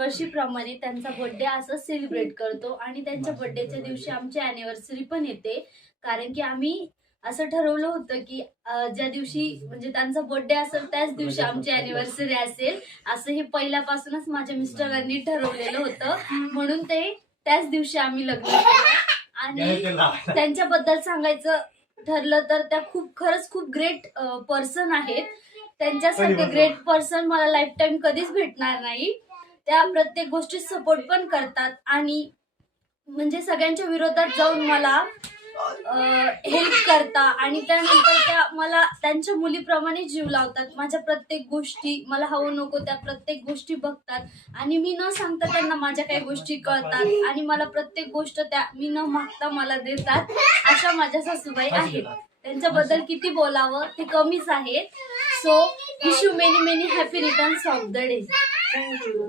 वर्षीप्रमाणे त्यांचा बर्थडे असं सेलिब्रेट करतो आणि त्यांच्या बर्थडेच्या दिवशी आमची अॅनिव्हर्सरी पण येते. कारण की आम्ही असं ठरवलं होतं की ज्या दिवशी म्हणजे त्यांचा बर्थडे असेल त्याच दिवशी आमची अॅनिव्हर्सरी असेल, असं हे पहिल्यापासूनच माझ्या मिस्टरांनी ठरवलेलं होतं. म्हणून ते त्याच दिवशी आम्ही लग्न केलं. आणि त्यांच्याबद्दल सांगायचं ठरलं तर त्या खरंच खूप ग्रेट पर्सन आहेत. त्यांच्यासारखं ग्रेट पर्सन मला लाईफ टाईम कधीच भेटणार नाही. त्या प्रत्येक गोष्टीत सपोर्ट पण करतात आणि म्हणजे सगळ्यांच्या विरोधात जाऊन मला हेल्प करता आणि त्यानंतर त्या मला त्यांच्या मुलीप्रमाणे जीव लावतात. माझ्या प्रत्येक गोष्टी मला हवं नको त्या प्रत्येक गोष्टी बघतात आणि मी न सांगता त्यांना माझ्या काही गोष्टी कळतात आणि मला प्रत्येक गोष्ट त्या मी न मागता मला देतात. अशा माझ्या सासूबाई आहेत. त्यांच्याबद्दल किती बोलावं ते कमीच आहे. So wish you many many happy returns of the day. Thank you.